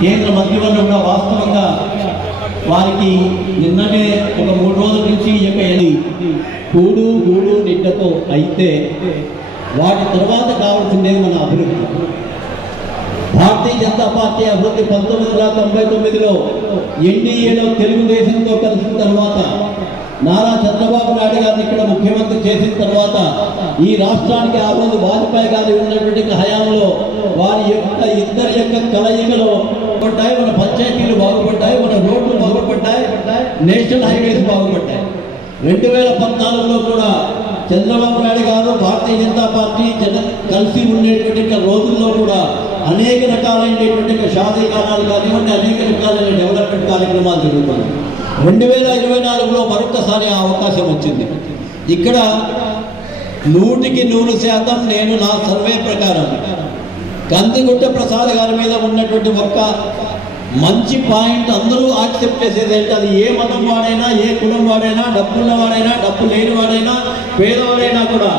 కేంద్ర మంత్రివర్గం కూడా వాస్తవంగా వారికి నిన్ననే ఒక మూడు రోజుల నుంచి ఈ యొక్క ఎలి కూడు గూడు నిడ్డతో అయితే వాటి తర్వాత కావాల్సిందేది మన అభివృద్ధి. భారతీయ జనతా పార్టీ అభివృద్ధి పంతొమ్మిది వందల తొంభై తొమ్మిదిలో ఎన్డీఏలో తెలుగుదేశంతో కలిసిన తర్వాత నారా చంద్రబాబు నాయుడు గారిని ఇక్కడ ముఖ్యమంత్రి చేసిన తర్వాత ఈ రాష్ట్రానికి ఆ రోజు వాజ్పేయి గారి ఉన్నటువంటి హయాంలో వారి యొక్క ఇద్దరి యొక్క కలయికలో బాగుపడ్డాయి మన పంచాయతీలు బాగుపడ్డాయి మన రోడ్లు బాగుపడ్డాయి నేషనల్ హైవేస్ బాగుపడ్డాయి. రెండు వేల పద్నాలుగులో కూడా చంద్రబాబు నాయుడు గారు భారతీయ జనతా పార్టీ జన కలిసి ఉండేటువంటి రోజుల్లో కూడా అనేక రకాలైనటువంటి షాదీకారాలు కానివ్వండి అనేక రకాలైన డెవలప్మెంట్ కార్యక్రమాలు జరుగుతున్నాయి. రెండు వేల ఇరవై నాలుగులో మరొకసారి ఆ అవకాశం వచ్చింది. ఇక్కడ నూటికి నూరు శాతం నేను నా సర్వే ప్రకారం కందిగుట్ట ప్రసాద్ గారి మీద ఉన్నటువంటి ఒక్క మంచి పాయింట్ అందరూ యాక్సెప్ట్ చేసేది ఏంటి? అది ఏ మతం వాడైనా ఏ కులం వాడైనా డబ్బున్న వాడైనా డబ్బు లేని వాడైనా పేదవాడైనా కూడా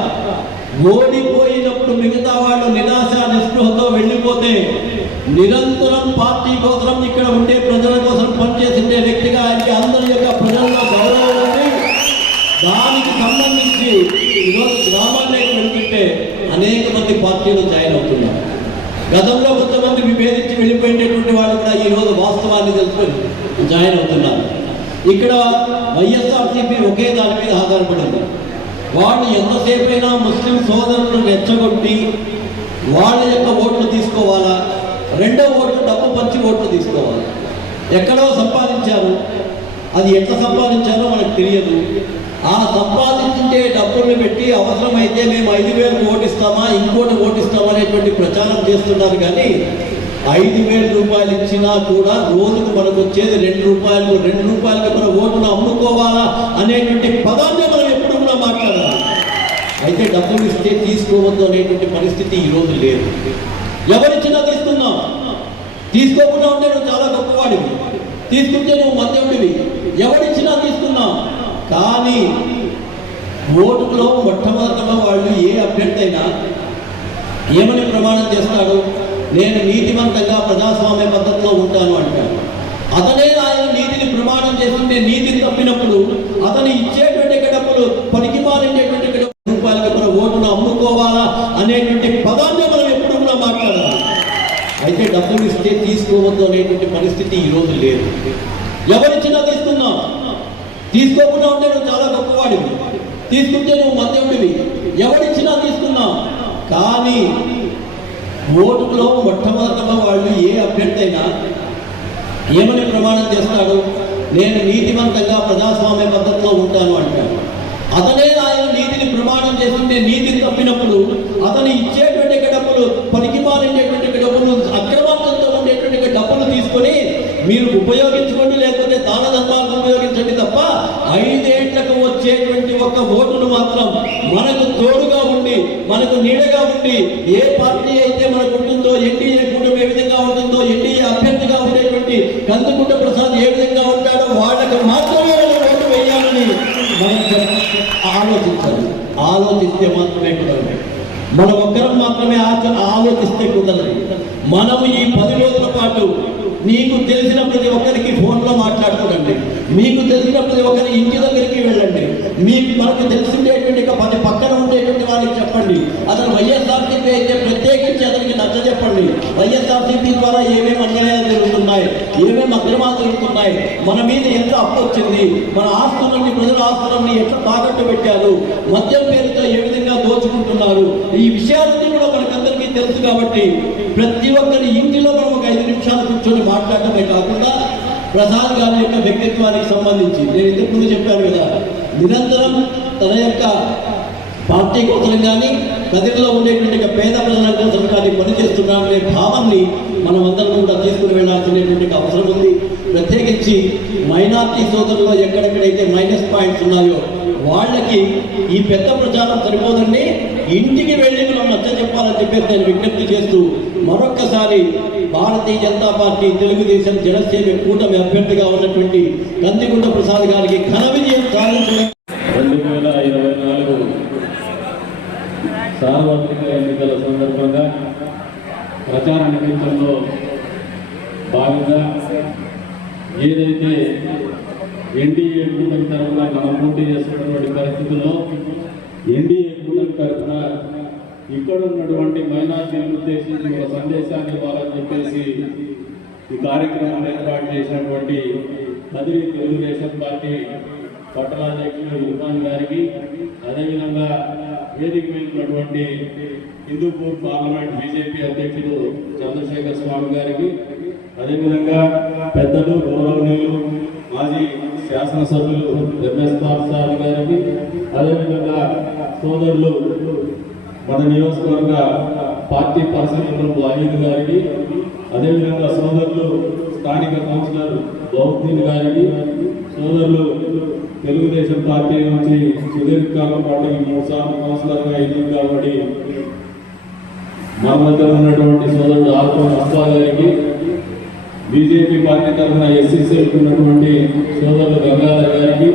ఓడిపోయినప్పుడు మిగతా వాళ్ళు నిరాశ నిస్పృహతో వెళ్ళిపోతే నిరంతరం పార్టీ కోసం ఇక్కడ ఉండే ప్రజల కోసం పనిచేసిండే వ్యక్తిగా ఆయనకి అందరి యొక్క ప్రజల్లో గౌరవం ఉంది దానికి సంబంధించి ఈరోజు గ్రామాల్లోకి వెళ్తుంటే అనేక మంది పార్టీలు జాయిన్ అవుతున్నారు గతంలో కొంతమంది విభేదించి వెళ్ళిపోయినటువంటి వాళ్ళు కూడా ఈ రోజు వాస్తవాన్ని తెలుసుకొని జాయిన్ అవుతున్నారు ఇక్కడ వైఎస్ఆర్సీపీ ఒకే దాని మీద ఆధారపడింది. వాళ్ళు ఎంతసేపైనా ముస్లిం సోదరులను రెచ్చగొట్టి వాళ్ళ యొక్క ఓట్లు తీసుకోవాలా? రెండో ఓట్లు డబ్బు పంచి ఓట్లు తీసుకోవాలి? ఎక్కడో సంపాదించారు. అది ఎట్లా సంపాదించారో మనకు తెలియదు. ఆ సంపాదించే డబ్బుల్ని పెట్టి అవసరమైతే మేము ఐదు వేలు ఓటిస్తామా ఇంకోటి ఓటిస్తామా అనేటువంటి ప్రచారం చేస్తున్నారు. కానీ ఐదు వేల రూపాయలు ఇచ్చినా కూడా రోజుకు మనకు వచ్చేది రెండు రూపాయలు రెండు రూపాయలకి మన ఓటును అమ్ముకోవాలా అనేటువంటి పదాన్ని మనం ఎప్పుడు కూడా మాట్లాడాలి. అయితే డబ్బులు ఇస్తే తీసుకోవద్దు అనేటువంటి పరిస్థితి ఈ రోజు లేదు. ఎవరిచ్చినా తీసుకుందాం తీసుకోకుండా ఉంటే నువ్వు చాలా గొప్పవాడివి. తీసుకుంటే నువ్వు మధ్యవుడివి ఎవరిచ్చినా తీసుకున్నాం కానీ ఓటులో మొట్టమొదట వాళ్ళు ఏ అభ్యర్థి అయినా ఏమని ప్రమాణం చేస్తాడు? నేను నీతివంతంగా ప్రజాస్వామ్య పద్ధతిలో ఉంటాను అంటాడు. అతనే ఆయన నీతిని ప్రమాణం చేస్తుంటే నీతిని తప్పినప్పుడు అతను ఇచ్చేటువంటి డబ్బులు పనికి మారేటువంటి రూపాయలకి మన ఓటును అమ్ముకోవాలా అనేటువంటి పదాన్ని మనం ఎప్పుడు కూడా మాట్లాడాలి. అయితే డబ్బులు ఇస్తే తీసుకోవద్దు అనేటువంటి పరిస్థితి ఈ రోజు లేదు. ఎవరిచ్చినా తీసుకుందాం తీసుకోకుండా ఉంటే నువ్వు చాలా గొప్పవాడివి. తీసుకుంటే నువ్వు మధ్యవుడివి ఎవరిచ్చినా తీసుకుందాం కానీ ఓటులో మొట్టమొదట వాళ్ళు ఏ అభ్యర్థి అయినా ఏమని ప్రమాణం చేస్తాడు? నేను నీతివంతంగా ప్రజాస్వామ్య పద్ధతిలో ఉంటాను అంటాడు. అతనే ఆయన నీతిని ప్రమాణం చేస్తుంటే నీతిని తప్పినప్పుడు అతను ఇచ్చేటువంటి డబ్బులు పనికి మారేటువంటి డబ్బులు అక్రమార్గంతో ఉండేటువంటి డబ్బులు తీసుకొని మీరు ఉపయోగించుకోండి లేకపోతే దాన ధర్మాలకు ఉపయోగించండి తప్ప ఐదేళ్ళకు వచ్చేటువంటి ఒక ఓటును మాత్రం మనకు తోడు మనకు నీడగా ఉండి ఏ పార్టీ అయితే మనకు ఉంటుందో ఎన్డీఏ కూటమి ఏ విధంగా ఉంటుందో ఎన్డీఏ అభ్యర్థిగా ఉండేటువంటి కందుకుంట ప్రసాద్ ఏ విధంగా ఉంటాడో వాళ్ళకి మాత్రమే ఓటు వేయాలని మనం ఆలోచించాలి. ఆలోచిస్తే మాత్రమే కుదరదు. మనం ఒక్కరం మాత్రమే ఆలోచిస్తే కుదరదు. మనము ఈ పది రోజుల పాటు నీకు తెలిసిన ప్రతి ఒక్కరికి ఫోన్లో మాట్లాడుకోకండి. మీకు తెలిసిన ప్రతి ఒక్కరి ఇంటి దగ్గరికి వెళ్ళండి. మీకు మనకు తెలిసిండేటువంటి పది పక్కన ఉండేటువంటి వారికి చెప్పండి. అతను వైఎస్ఆర్సీపీ అయితే ప్రత్యేకించి అతనికి నచ్చ చెప్పండి. వైఎస్ఆర్సీపీ ద్వారా ఏమేమి అన్యాయాలు జరుగుతున్నాయి? ఏమేమి అక్రమాలు జరుగుతున్నాయి? మన మీద ఎంత అప్పు వచ్చింది? మన ఆస్తులన్నీ ప్రజల ఆస్తులన్నీ ఎట్లా తాకట్టు పెట్టారు? మద్యం పేరుతో ఏ విధంగా దోచుకుంటున్నారు? ఈ విషయాలన్నీ కూడా మనకందరికీ తెలుసు కాబట్టి ప్రతి ఒక్కరి ఇంటిలో మనం ఒక ఐదు నిమిషాలు కూర్చొని మాట్లాడటమే కాకుండా ప్రసాద్ గారి యొక్క వ్యక్తిత్వానికి సంబంధించి. నేను ఇంతకు ముందు చెప్పాను కదా నిరంతరం తన యొక్క పార్టీ కోసం కానీ కదిరిలో ఉండేటువంటి పేద ప్రజల కోసం కానీ పనిచేస్తున్నామనే భావాన్ని మనం అందరం కూడా తీసుకుని వెళ్ళాల్సినటువంటి అవసరం ఉంది. ప్రత్యేకించి మైనార్టీ సోదరుల్లో ఎక్కడెక్కడైతే మైనస్ పాయింట్స్ ఉన్నాయో వాళ్ళకి ఈ పెద్ద ప్రచారం సరిపోదండి. ఇంటికి వెళ్ళి మనం నచ్చ చెప్పాలని చెప్పేసి నేను విజ్ఞప్తి చేస్తూ మరొక్కసారి భారతీయ జనతా పార్టీ తెలుగుదేశం జనసేన కూటమి అభ్యర్థిగా ఉన్నటువంటి కందిగుంట ప్రసాద్ గారికి ఘన విజయం సాధించిన రెండు వేల ఇరవై నాలుగు సార్వత్రిక ఎన్నికల సందర్భంగా కార్యక్రమంలో భాగంగా ఏదైతే ఎన్డీఏ కూటమి తరఫున మనం పోటీ చేస్తున్నటువంటి పరిస్థితుల్లో ఎన్డీఏ కూటమి తరఫున ఇక్కడ ఉన్నటువంటి మైనార్టీలను ఉద్దేశించి ఒక సందేశాన్ని ఇవ్వాలని చెప్పేసి ఈ కార్యక్రమం ఏర్పాటు చేసినటువంటి కదిరి తెలుగుదేశం పార్టీ పట్టణాధ్యక్షుడు ఇర్ఫాన్ గారికి అదేవిధంగా వేదిక మీద ఉన్నటువంటి హిందూపూర్ పార్లమెంట్ బీజేపీ అధ్యక్షుడు చంద్రశేఖర్ స్వామి గారికి అదేవిధంగా పెద్దలు గౌరవనీయులు మాజీ శాసనసభ్యులు ఎంఎస్ సార్ గారికి అదేవిధంగా సోదరులు మన నియోజకవర్గ పార్టీ పర్సనల్ వాహిద్ గారికి అదేవిధంగా సోదరులు స్థానిక కౌన్సిలర్ బౌద్దీన్ గారికి సోదరులు తెలుగుదేశం పార్టీ నుంచి సుదీర్ఘకాలం పాటు మూడు సార్లు కౌన్సిలర్గా అయింది కాబట్టి మన మధ్య ఉన్నటువంటి సోదరుడు ఆత్మ అస్వా గారికి బీజేపీ పార్టీ తరఫున ఎస్సీసీ ఉన్నటువంటి సోదరుడు గంగాధర్ గారికి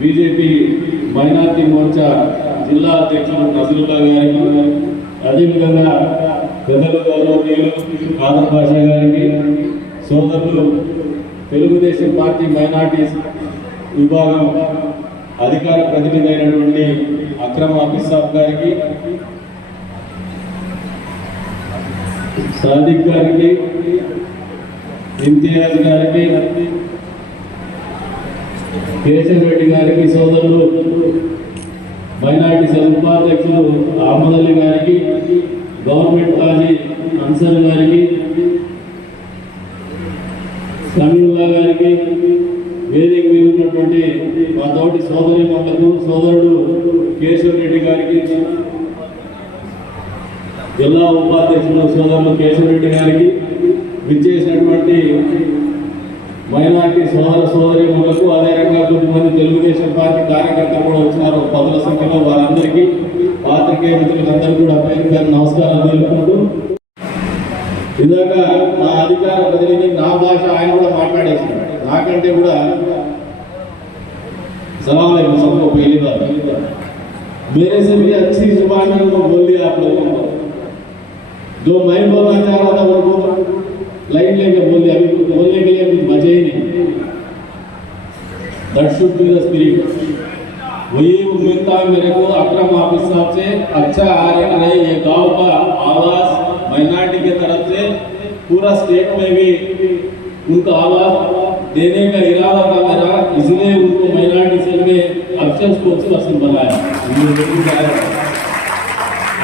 బీజేపీ మైనార్టీ మోర్చా జిల్లా అధ్యక్షుడు నజరుల్లా గారికి అదేవిధంగా పెద్దలు గౌరవనీయులు కాదర్ భాషా గారికి సోదరులు తెలుగుదేశం పార్టీ మైనార్టీస్ విభాగం అధికార ప్రతినిధి అయినటువంటి అక్రమ్ అఫీసాబ్ గారికి సాదిక్ గారికి ఇంతియాజ్ గారికి కేశవ్ రెడ్డి గారికి సోదరులు మైనార్టీ సెల్ అహ్మద్ అలీ గారికి గవర్నమెంట్ కాజీ అన్సర్ గారికి సమీవుల్లా గారికి వేదిక మీద ఉన్నటువంటి మా తోటి సోదరి మాటకు సోదరుడు కేశవ్ రెడ్డి గారికి జిల్లా ఉపాధ్యక్షులు సోదరులు కేశవ్ రెడ్డి గారికి విచ్చేసినటువంటి మైనార్టీ సోదర సోదరిములకు అదేవిధంగా కొంతమంది తెలుగుదేశం పార్టీ కార్యకర్తలు కూడా వచ్చినారు. పదుల సంఖ్యలో వారందరికీ పాత్రికేయ మిత్రులందరూ కూడా పేరు పేరు నమస్కారాలు తెలుపుకుంటూ ఇందాక నా అధికార ప్రతినిధి నా భాష ఆయన కూడా మాట్లాడేసినాడు నాకంటే కూడా सवाल है सबको पहली बार मेरे से भी अच्छी जुबान में उनको बोल दिया आप लोगों को जो मैं बोलना चाह रहा था वो बहुत लाइन लेके बोल दिया अभी कुछ बोलने के लिए कुछ बचे ही नहीं that should be the spirit वही उम्मीद था मेरे को अक्रम ऑफिस साहब से अच्छा आ रहे कि नहीं ये गांव का आवाज مائنارٹی کے طرف سے پورا سٹیٹ میں بھی ان کو آواز دینے کا ارادہ تھا میرا اس لیے ان کو مائنارٹی سیل میں اپشن اسپوکس پرسن بنایا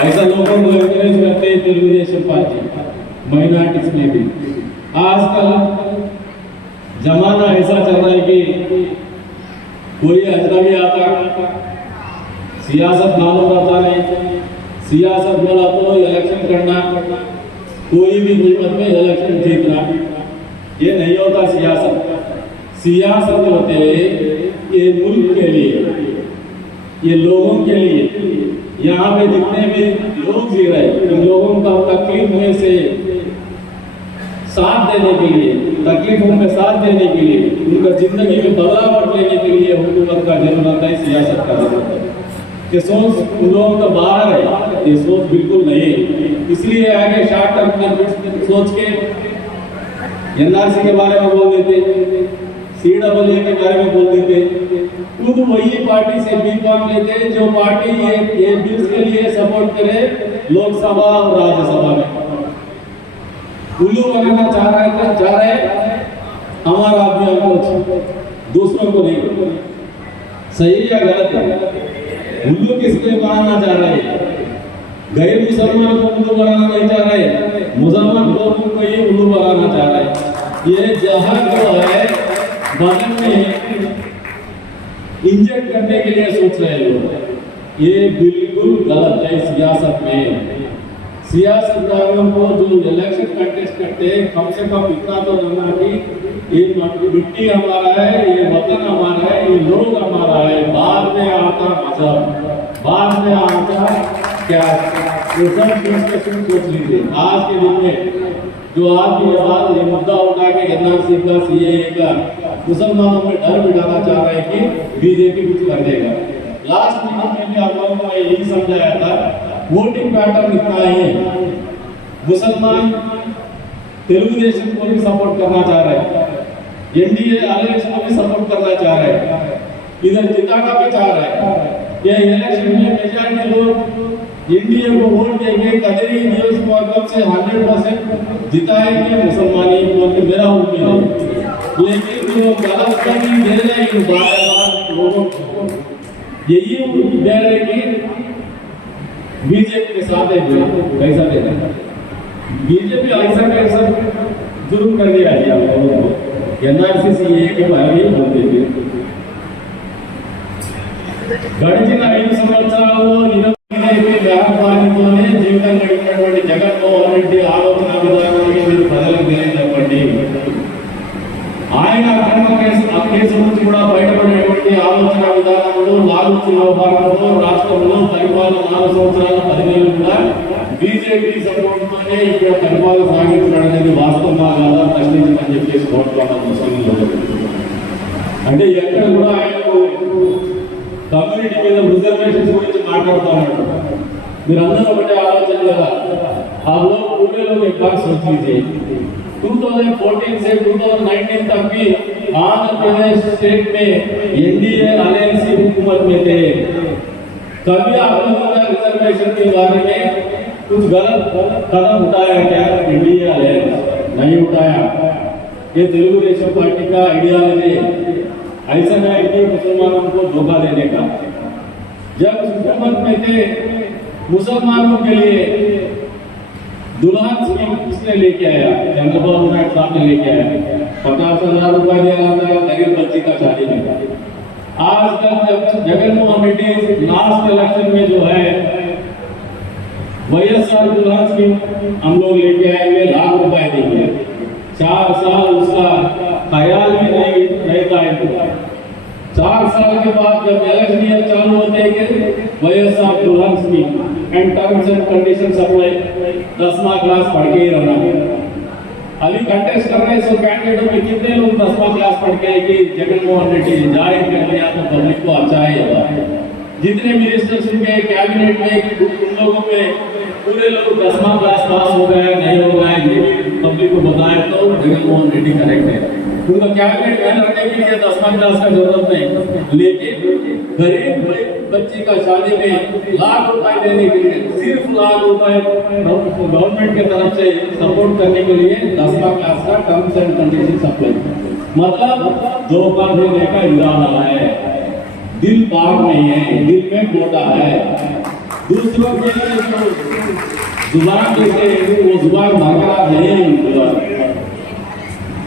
ایسا لوگوں کو انکریج کرتے ہیں تیلگو دیشم پارٹی مائنارٹیز میں بھی آج کل زمانہ ایسا چل رہا ہے کہ کوئی اجنبی آتا سیاست معلوم رہتا نہیں سیاست والا تو الیکشن کرنا کوئی بھی قیمت میں الیکشن جیتنا یہ نہیں ہوتا سیاست سیاست ہوتے یہ ملک کے لیے یہ لوگوں کے لیے یہاں پہ جتنے بھی لوگ جی رہے ان لوگوں کا تکلیف میں سے ساتھ دینے کے لیے تکلیفوں میں ساتھ دینے کے لیے ان کا زندگی میں بڑا لینے کے لیے حکومت کا جنم ہوتا ہے سیاست کا ضرورت ہے یہ سوچ پوروں کا باہر ہے، یہ سوچ بالکل نہیں اس لیے ہے کہ شارٹ ٹرم میں سوچ کے این آر سی کے بارے میں بول دیتے سی ڈبل اے کے بارے میں بول دیتے۔ خود وہی پارٹی سے بی کام لیتے جو پارٹی یہ بلز کے لیے سپورٹ کرے لوگ سبھا اور راج سبھا میں۔ الو بنانا چاہ رہے تھے، چاہ رہے ہمارا آدمی دوسروں کو نہیں۔ صحیح یا غلط ہے؟ ہندو کس لیے بنانا چاہ رہے ہیں گئے مسلمان کو اردو بنانا نہیں چاہ رہے مسلمان لوگوں کو یہ اردو بنانا چاہ رہے یہ جہاں کو ہے بدن میں انجیکٹ کرنے کے لیے سوچ رہے ہیں یہ بالکل غلط ہے سیاست میں سیاست داروں کو جو الیکشن کنٹیسٹ کرتے ہیں کم سے کم اتنا تو جانا کہ یہ مٹی ہمارا ہے، یہ وطن ہمارا ہے، یہ لوگ ہمارا ہے۔ باہر میں آتا مذہب باہر میں آتا کیا؟ یہ سب چیز کے سن سوچ لیجیے آج کے دن میں جو آج کی آواز، یہ مدعا اٹھا کے گنا سیکھا سی اے کا۔ مسلمانوں میں ڈر بٹانا چاہ رہے ہے کہ بی جے پی کچھ کر دے گا۔ لاسٹ میٹنگ میں نے آپ لوگوں کو یہی سمجھایا تھا ووٹنگ پیٹرن اتنا ہی ہے۔ مسلمان تیلگو دیشم کو بھی سپورٹ کرنا چاہ رہے ہیں۔ یہی یہ الیکشن ہمیں سپورٹ کرنا چاہ رہے ہیں۔ ادھر جتانا بھی چاہ رہے ہیں۔ یہ الیکشن میں میجارٹی لوگ این ڈی اے کو ووٹ دیں گے قدری نیوز پورٹل سے ہنڈریڈ پرسینٹ جتائیں گے مسلمان قوم کی میرا امید ہے لیکن وہ غلط نہیں دے رہے ہیں بار بار لوگوں کو۔ یہی دے رہے کہ بی جے پی کے ساتھ ہے، جو پیسہ دے رہے ہیں۔ بی جے پی ایسا کیسا ظلم کر دیا ہے۔ آپ لوگوں کو گڑ جگن موہن روپ కేసు ఆ కేసు నుంచి కూడా బయటపడేటువంటి ఆలోచన విధానంలో లాలూచి వ్యవహారంలో రాష్ట్రంలో పరిపాలన నాలుగు సంవత్సరాల పదివేలు కూడా బీజేపీ సపోర్ట్తోనే ఇక్కడ పరిపాలన సాగించడం అనేది వాస్తవంగా కాదా ప్రశ్నించమని చెప్పేసి కోరుతున్నాం ముస్లింలు అంటే ఎక్కడ కూడా ఆయనకు కమ్యూనిటీ మీద రిజర్వేషన్స్ గురించి మాట్లాడుతున్నాడు మీరు అందరూ ఒకటే ఆలోచన కదా. ఆ 2014 سے 2019 تک بھی آندھر پردیش اسٹیٹ میں این ڈی اے الائنس کی حکومت میں تھے کبھی آپ لوگوں نے ریزرویشن کے بارے میں کچھ غلط قدم اٹھایا کیا این ڈی اے الائنس نہیں اٹھایا یہ تیلگو دیشم پارٹی کا آئیڈیالوجی ایسا ہے کہ مسلمانوں کو دھوکہ دینے کا جب حکومت میں تھے مسلمانوں کے لیے دلہا صرف کس نے لے کے آیا؟ چندر بابو نائڈ صاحب نے لے کے آیا۔ پچاس ہزار روپئے دیا جاتا ہے، غریب بچی کا شادی میں۔ آج تک جب جگن کمیٹی لاسٹ الیکشن میں جو ہے، ویس سال دلہا سے ہم لوگ لے کے آئے ہوئے، لاکھ روپئے دیں گے چار سال اس کا خیال بھی نہیں رہتا ہے۔ چار سال کے بعد جب الیکشن ایئر چالو ہوتے ہیں کہ ویس سال دلہا اسکیم and terms and condition apply दसवा क्लास पढ़ के ही रहना अभी कंटेस्ट कर रहे हैं सो कैंडिडेटों में कितने लोग दसवा क्लास पढ़ के कि जगनमोहन रेड्डी जाहिर कर लिया तो पब्लिक को अच्छा है जितने मिनिस्टर्स उनके कैबिनेट में उन लोगों में पूरे लोग दसवा क्लास पास हो गए नहीं हो गए ये भी पब्लिक को बताए तो जगनमोहन रेड्डी करेक्ट है उनका कैबिनेट में रखने के लिए दसवा क्लास का जरूरत नहीं लेकिन गरीब بچی کا شادی میں لاکھ روپائے دینے کے لیے، صرف لاکھ روپائے گورنمنٹ کے طرف سے سپورٹ کرنے کے لیے دسواں کلاس کا ٹرمس اینڈ کنڈیشن سپلائی مطلب دو پر دینے کا الزام ہے۔ دل پاک نہیں ہے، دل میں موٹا ہے۔ دوسروں کے لیے زبان دیتے وہ زبان بھاگا نہیں زبان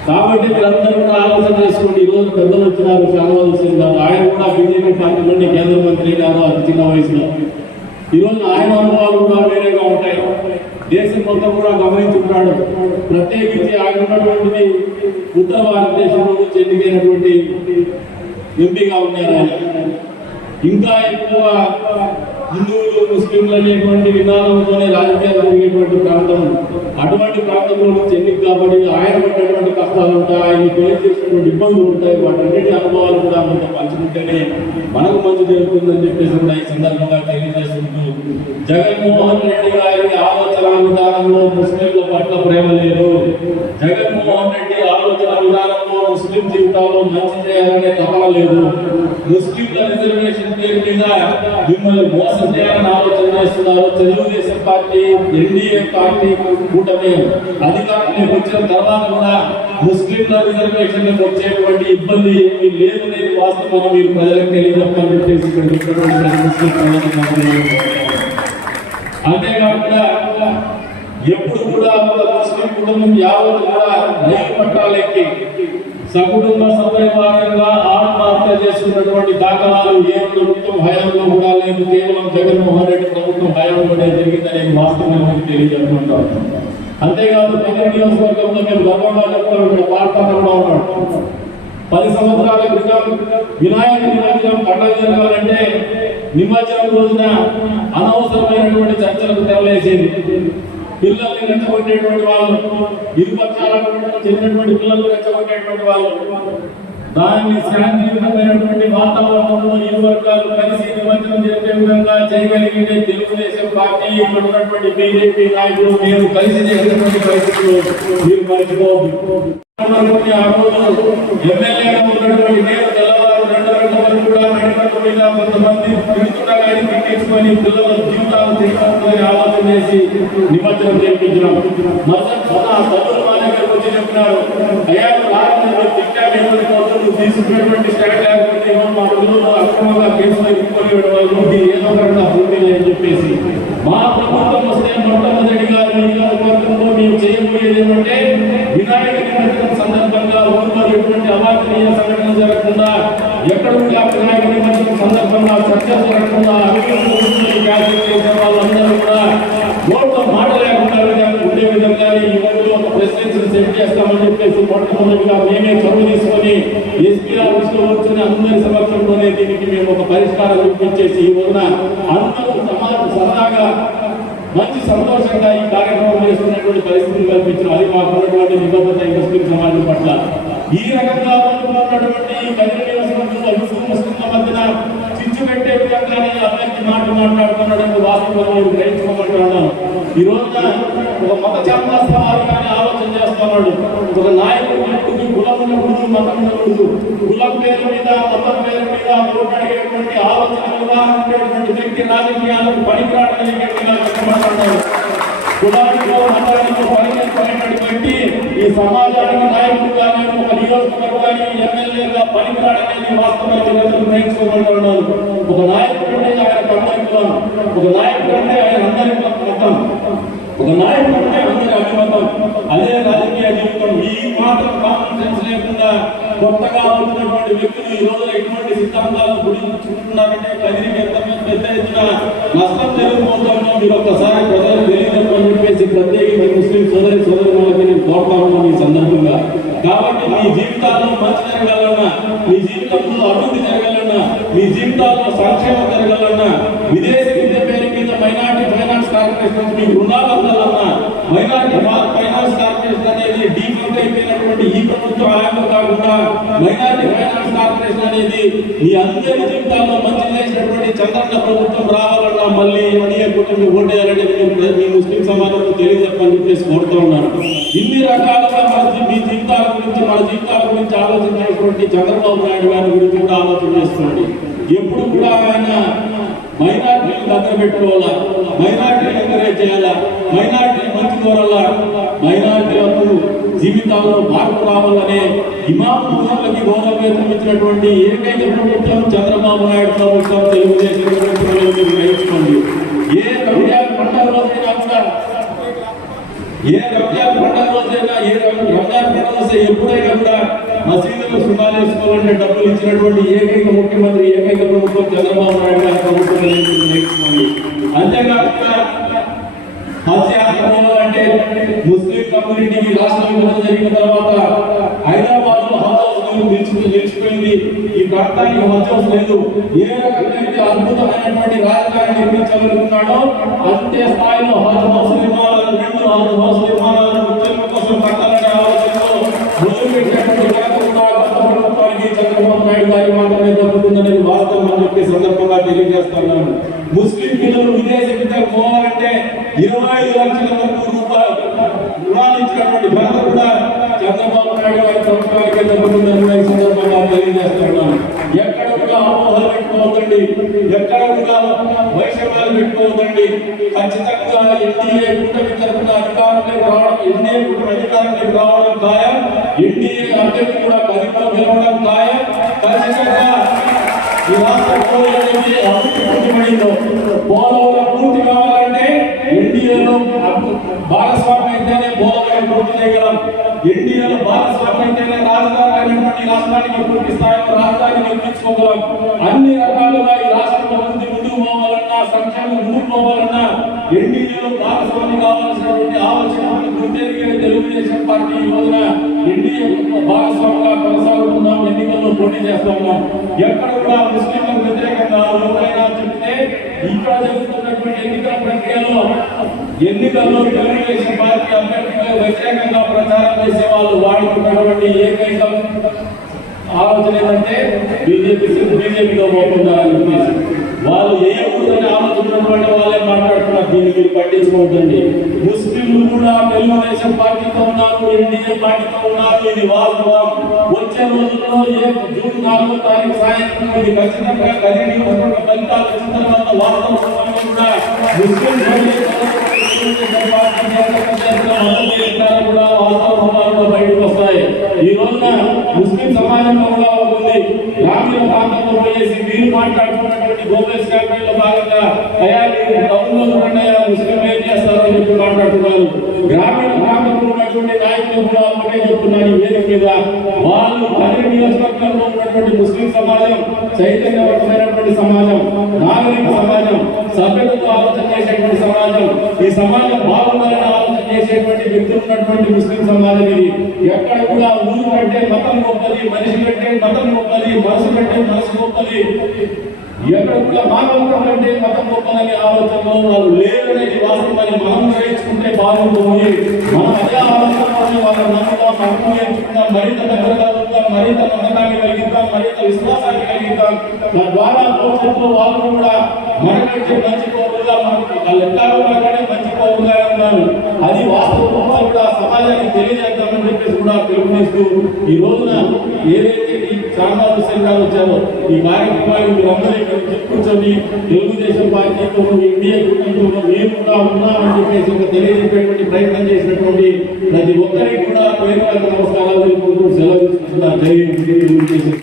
కాబట్టి మీరందరూ కూడా ఆలోచన చేసుకోండి. ఈ రోజు పెద్దలు వచ్చినారు శానవలసింది కాదు ఆయన కూడా బీజేపీ పార్టీ నుండి కేంద్ర మంత్రి గారు అతి చిన్న వయసులో. ఈ ఆయన అనుభవాలు కూడా వేరేగా ఉంటాయి. దేశం మొత్తం కూడా గమనించుకుంటాడు ప్రత్యేకించి ఆయన ఉన్నటువంటిది ఉత్తర భారతదేశంలో నుంచి ఎన్నికైనటువంటి ఎంపీగా ఉన్నారు ఆయన. ఇంకా ఎక్కువ హిందువులు ముస్లింలు అనేటువంటి విధానంతోనే రాజకీయాలు జరిగేటువంటి ప్రాంతం. అటువంటి ప్రాంతంలో నుంచి ఎన్నిక కాబట్టి ఆయన పడ్డటువంటి కష్టాలు ఉంటాయి ఆయన పేరు చేసినటువంటి ఇబ్బందులు ఉంటాయి వాటన్నిటి అనుభవాలు కూడా మనతో పంచుకుంటేనే మనకు మంచి జరుగుతుందని చెప్పేసి కూడా ఈ సందర్భంగా తెలియజేసుకుంటూ జగన్మోహన్ రెడ్డి గారి ఆలోచన విధానంలో ముస్లింల పట్ల ప్రేమ లేదు. జగన్మోహన్ రెడ్డి ఆలోచన విధానంలో ముస్లిం జీవితాల్లో మంచి చేయాలనే తపన లేదు. ముస్లింల రిజర్వేషన్ పేరు మీద మిమ్మల్ని మోసం చేయాలని ఆలోచన చేస్తున్నారు. తెలుగుదేశం పార్టీ ఎన్డీఏ పార్టీ కూటమి అధికారంలోకి వచ్చిన తర్వాత కూడా ముస్లింల రిజర్వేషన్ వచ్చేటువంటి ఇబ్బంది ఏమీ లేదు అనేది వాస్తవం మీరు ప్రజలకు తెలియజెప్పాలని చెప్పేసి ముస్లిం అంతేకాకుండా ఎప్పుడు కూడా ముస్లిం కుటుంబం యావత్ కూడా రైలు పట్టాలెక్కి సకుటుంబ సపరివారంగా ఆత్మహత్య చేసుకున్నటువంటి దాఖలాలు ఏ ప్రభుత్వం హయాంలో కూడా లేదు. కేవలం జగన్మోహన్ రెడ్డి ప్రభుత్వం హయాంలోనే జరిగిందనే వాస్తవం మీకు తెలియజేస్తుంటాం అంతేకాదు పెద్ద నియోజకవర్గంలో మేము గర్వంగా చెప్తాం ఇక్కడ పాల్పొన కూడా పది సంవత్సరాల క్రితం వినాయక నిమజ్జనం పండుగ జరగాలంటే నిమజ్జనం రోజున అనవసరమైనటువంటి చర్చలకు తెరలేసేది. పిల్లల్ని రెచ్చగొట్టేటువంటి వాళ్ళు ఇరుపక్షాలకు చెందినటువంటి పిల్లలు రెచ్చగొట్టేటువంటి వాళ్ళు. దాన్ని శాంతియుతమైనటువంటి వాతావరణంలో ఇరు వర్గాలు కలిసి నిమజ్జనం చేసే విధంగా చేయగలిగితే తెలుగుదేశం పార్టీ ఇక్కడ ఉన్నటువంటి బీజేపీ నాయకులు మేము కలిసి చేసినటువంటి పరిస్థితులు మీరు మర్చిపోవద్దు. ఆ రోజు ఎమ్మెల్యేగా ఉన్నటువంటి నేను తెల్లవారు కూడా నడిపట్టు కొంతమంది తిరుగుతున్నా పెట్టించుకొని పిల్లల జీవితాలు తీసుకోవాలని ఆలోచన చేసి నిమజ్జనం చేయించినాం మొదట ఆ తల్లులు మా దగ్గరకు వచ్చి చెప్పినారు అయ్యా రాత్రి తిట్టాడు తీసుకున్నటువంటి స్టాండ్ లేకపోతే మా పిల్లలు అక్రమంగా కేసులు ఎదుర్కొని వాళ్ళు ఏదో ఒకటి పూర్తి అని చెప్పేసి మా ప్రభుత్వం వస్తే మొట్టమొదటిగా ఈ నియోజకవర్గంలో మేము చేయబోయేది ఏమంటే వినాయక నిమజ్జనం సందర్భంగా ఊళ్ళో ఎటువంటి అవాంఛనీయ సంఘటన జరగకుండా ఎక్కడ కూడా వినాయక నిమజ్జనం సందర్భంగా చర్చలు జరగకుండా అభివృద్ధి క్యాన్సిల్ చేసే వాళ్ళందరూ కూడా ఓట్ల మాట లేకుండా విధంగా ఉండే విధంగా ఈ ఊళ్ళో ఒక ప్రెసిడెన్సీని సెట్ చేస్తామని చెప్పేసి మొట్టమొదటిగా మేమే చొరవ తీసుకొని ఎస్పీ ఆఫీస్లో కూర్చొని అందరి సమక్షంలోనే దీనికి మేము ఒక పరిష్కారం చూపించేసి ఈ ఊరిన అందరూ సమాజ సరదాగా మంచి సంతోషంగా ఈ కార్యక్రమం ఉన్నటువంటి పరిస్థితులు కల్పించడం అది మాకు నిబద్ధత ఈ ముస్లిం సమాజం పట్ల. ఈ రకంగా ఉన్నటువంటి ముస్లింల మధ్యన చిచ్చు పెట్టే విధంగానే అభ్యర్థి మాట మాట్లాడుతున్నటువంటి వాస్తవం గ్రహించుకోమంటున్నాను. ఈ రోజున ఒక మత చామరాస్త్రవాదిగానే ఆలోచన చేస్తున్నాడు. ఒక నాయకుడు ఎప్పుడు కులం ఉండకూడదు మతం ఉండకూడదు కులం పేరు మీద మతం పేరు మీద ఓటడిగేటువంటి ఆలోచన ఉండేటువంటి వ్యక్తి రాజకీయాలకు పనికిరాడని గట్టిగా చెప్పమంటున్నాడు. కులానికో మతానికో పనిచేస్తున్నటువంటి ఈ సమాజానికి నాయకుడుగానే ఒక నియోజకవర్గానికి ఎమ్మెల్యేగా పనికిరాడనేది వాస్తవంగా ప్రజలు ఒక నాయకుడు అంటే ఆయన కమ్మకులం ఒక నాయకుడు అంటే ఒక నాయకుడు అంటే అందరి అభిమతం అదే రాజకీయ జీవితం ఈ మాత్రం కామన్ సెన్స్ లేకుండా కొత్తగా ఉన్నటువంటి వ్యక్తులు ఈ రోజున ఎటువంటి సిద్ధాంతాలను గురించుకుంటున్నారంటే ప్రజలకు ఎంత పెద్ద ఎత్తున నష్టం జరిగిపోతుందో మీరు ఒక్కసారి ప్రజలకు తెలియజెప్పని చెప్పేసి ప్రత్యేకించి ముస్లిం సోదరి సోదరి వాళ్ళకి నేను కోరుతా ఉన్నాను ఈ సందర్భంగా కాబట్టి మీ జీవితాల్లో మంచి జరగాలన్నా మీ జీవితంలో అభివృద్ధి జరగాలన్నా మీ జీవితాల్లో సంక్షేమం జరగాలన్నా విదేశీ కార్పొరేషన్ నుంచి మీకు రుణాలు అందాలన్నా మైనార్టీ ఫైనాన్స్ కార్పొరేషన్ అనేది డీఫండ్ అయిపోయినటువంటి ఈ ప్రభుత్వ హయాంలో కాకుండా మైనార్టీ ఫైనాన్స్ కార్పొరేషన్ అనేది మీ అందరి జీవితాల్లో మంచి చేసినటువంటి చంద్రన్న ప్రభుత్వం రావాలన్నా మళ్ళీ ఎన్డీఏ కూటమి ఓటేయాలంటే మీ ముస్లిం సమాజంలో తెలియజెప్పని చెప్పేసి కోరుతూ ఉన్నాను. ఇన్ని రకాలుగా మన మీ జీవితాల గురించి మన జీవితాల గురించి ఆలోచించినటువంటి చంద్రబాబు నాయుడు గారి గురించి కూడా ఆలోచన చేస్తున్నాడు. ఎప్పుడు కూడా ఆయన పెట్టుకోవాలా? మైనార్టీని ఎంకరేజ్ చేయాలా? మైనార్టీని మంచి కోరాలా? మైనార్టీలకు జీవితాల్లో మార్పు రావాలనే ఇమాం ముస్లింలకి గౌరవ వేతనం ఇచ్చినటువంటి ఏకైక ప్రభుత్వం చంద్రబాబు నాయుడు ప్రభుత్వం తెలుగుదేశం ప్రభుత్వం గ్రహించుకోండి. ఏ రంజాన్ పండుగ రోజైనా కూడా ఏ రంజాన్ పండుగ రోజైనా ఏ రం- రంజాన్ పండుగ ఎప్పుడైనా కూడా మసీదులు సున్నాలు చేసుకోవాలంటే డబ్బులు ఇచ్చినటువంటి ఏకైక ముఖ్యమంత్రి ఏకైక ప్రభుత్వం చంద్రబాబు నాయుడు గారి ప్రభుత్వం అని అంతేకాకుండా హజ్ యాత్ర పోవాలంటే ముస్లిం కమ్యూనిటీకి రాష్ట్ర విభజన జరిగిన తర్వాత హైదరాబాద్లో హజ్ హౌస్ నిలిచిపోయింది. ఈ ప్రాంతానికి హజ్ హౌస్ లేదు. ఏ రకంగా అద్భుతమైనటువంటి రాజధాని నిర్మించాలనుకున్నాడో అంతే స్థాయిలో హజ్ హౌస్ నిర్మాణాలు రెండు హజ్ హౌస్ నిర్మాణాలు ముస్లింల కోసం కట్టాలనే ఆలోచనలో మొదలు మాత్రమే వాస్తవం అని చెప్పి సందర్భంగా తెలియజేస్తున్నాను. ముస్లిం పిల్లలు విదేశ విద్యకు పోవాలంటే ఇరవై ఐదు లక్షల వరకు రూపాయలు రుణాలించినటువంటి ఇచ్చినటువంటి కూడా చంద్రబాబు నాయుడు గారి ప్రభుత్వాల కింద కూడా సందర్భంగా తెలియజేస్తున్నాను. ఎక్కడ కూడా అపోహలు పెట్టుకోవద్దండి. ఎక్కడ కూడా వైషమ్యాలు పెట్టుకోవద్దండి. ఖచ్చితంగా ఎన్డీఏ కూటమి తరఫున అధికారంలోకి రావడం ఎన్డీఏ కూటమి అధికారంలోకి రావడం ఖాయం. ఎన్డీఏ అభ్యర్థి కూడా పదిలో గెలవడం ఖాయం. ఖచ్చితంగా ఈ రాష్ట్ర పోలవరం పూర్తి కావాలంటే ఎన్డీఏలో భాగస్వామ్యం అయితేనే పోలవరం పూర్తి చేయగలం ఎన్డీఏలో భాగస్వామ్యం అయితేనే రాజధాని అనేటువంటి రాష్ట్రానికి పూర్తి స్థాయిలో రాజధాని నిర్మించుకోగలం అన్ని రకాలుగా ఈ రాష్ట్రంలో ముందు ముందుకు పోవాలన్నా సంక్షేమం ముందుకు పోవాలన్నా ఎన్డీఏలో భాగస్వామి కావాల్సినటువంటి ఆలోచన గుర్తెరిగిన తెలుగుదేశం పార్టీ ఈ రోజున ఎన్డీఏ భాగస్వామిగా కొనసాగుతున్నాం. ఎన్నికల్లో పోటీ చేస్తున్నాం ఎక్కడ కూడా ముస్లింలకు వ్యతిరేకంగా ఎవరైనా చెప్తే ఇక్కడ జరుగుతున్నటువంటి ఎన్నికల ప్రక్రియలో ఎన్నికల్లో తెలుగుదేశం పార్టీ అభ్యర్థికి వ్యతిరేకంగా ప్రచారం చేసే వాళ్ళు వాడుకున్నటువంటి ఏకైక ఆలోచన ఏంటంటే బీజేపీ బీజేపీలో పోతున్నారని చెప్పేసి. వాళ్ళు ఏ ఊరిని ఆలోచించినటువంటి వాళ్ళే మాట్లాడుతున్నారు. దీన్ని మీరు పట్టించుకోవద్దండి. వీళ్ళు కూడా తెలుగుదేశం పార్టీతో ఉన్నారు ఎన్డీఏ పార్టీతో ఉన్నారు ఇది వాస్తవం. వచ్చే రోజుల్లో ఏ జూన్ నాలుగో తారీఖు సాయంత్రం ఇది ఖచ్చితంగా కలిగి ఫలితాలు వచ్చిన తర్వాత వాస్తవం కూడా ముస్లిం తెలుగుదేశం పార్టీ చేస్తున్న బయటకు వస్తాయి. ఈ రోజున ముస్లిం సమాజంలో కూడా ఉంటుంది గ్రామీణ ప్రాంతంలో పోయేసి మీరు మాట్లాడుతున్నటువంటి గోపేష్ క్యాంపెయిన్లో భాగంగా అయ్యా మీరు టౌన్లో చూడండి అయ్యా ముస్లిం ఏం చేస్తారు అని చెప్పి మాట్లాడుతున్నారు గ్రామీణ ప్రాంతంలో ఉన్నటువంటి నాయకులు కూడా ఒకటే చెప్తున్నారు ఈ వేదిక మీద. వాళ్ళు పది నియోజకవర్గంలో ఉన్నటువంటి ముస్లిం సమాజం చైతన్యవంతమైనటువంటి సమాజం నాగరిక సమాజం సభ్యులతో ఆలోచన చేసేటువంటి సమాజం ఈ సమాజం బాగుండాలని ఆలోచన చేసేటువంటి వ్యక్తులు ఉన్నటువంటి ముస్లిం సమాజం ఇది ఎక్కడ కూడా ఊరు కంటే మతం గొప్పది మనిషి కంటే మతం గొప్పది మనసు కంటే మనసు గొప్పది ఎక్కడ కూడా మానవత్వం కంటే మతం గొప్పదని ఆలోచనలో వాళ్ళు లేరనేది వాస్తవాన్ని మనం గ్రహించుకుంటే బాగుంటుంది. మనం అదే ఆలోచనలో వాళ్ళని నమ్ముతాం మనం నేర్చుకుందాం మరింత దగ్గరగా ఉందాం మరింత నమ్మకాన్ని కలిగిద్దాం మరింత విశ్వాసాన్ని కలిగిద్దాం. తద్వారా భవిష్యత్తులో వాళ్ళు కూడా మనకంటే మంచి పౌరులుగా మనకి వాళ్ళు ఎట్లాగో మనకంటే మంచి పౌరులుగా ఉన్నారు అది వాస్తవంగా కూడా సమాజానికి తెలియజేద్దామని చెప్పేసి కూడా పిలుపునిస్తూ ఈ రోజున ఏదైతే ఈ చాందా హుసేన్ గారు వచ్చారో ఈ కార్యక్రమాన్ని మీరందరూ ఇక్కడ కూర్చొని తెలుగుదేశం పార్టీతో ఇండియా కూటమితో మేము కూడా ఉన్నామని చెప్పేసి ఒక తెలియజేసేటువంటి ప్రయత్నం చేసినటువంటి ప్రతి ఒక్కరికి కూడా పేరు నమస్కారాలు తెలుపుకుంటూ సెలవు తీసుకుంటున్నారు జై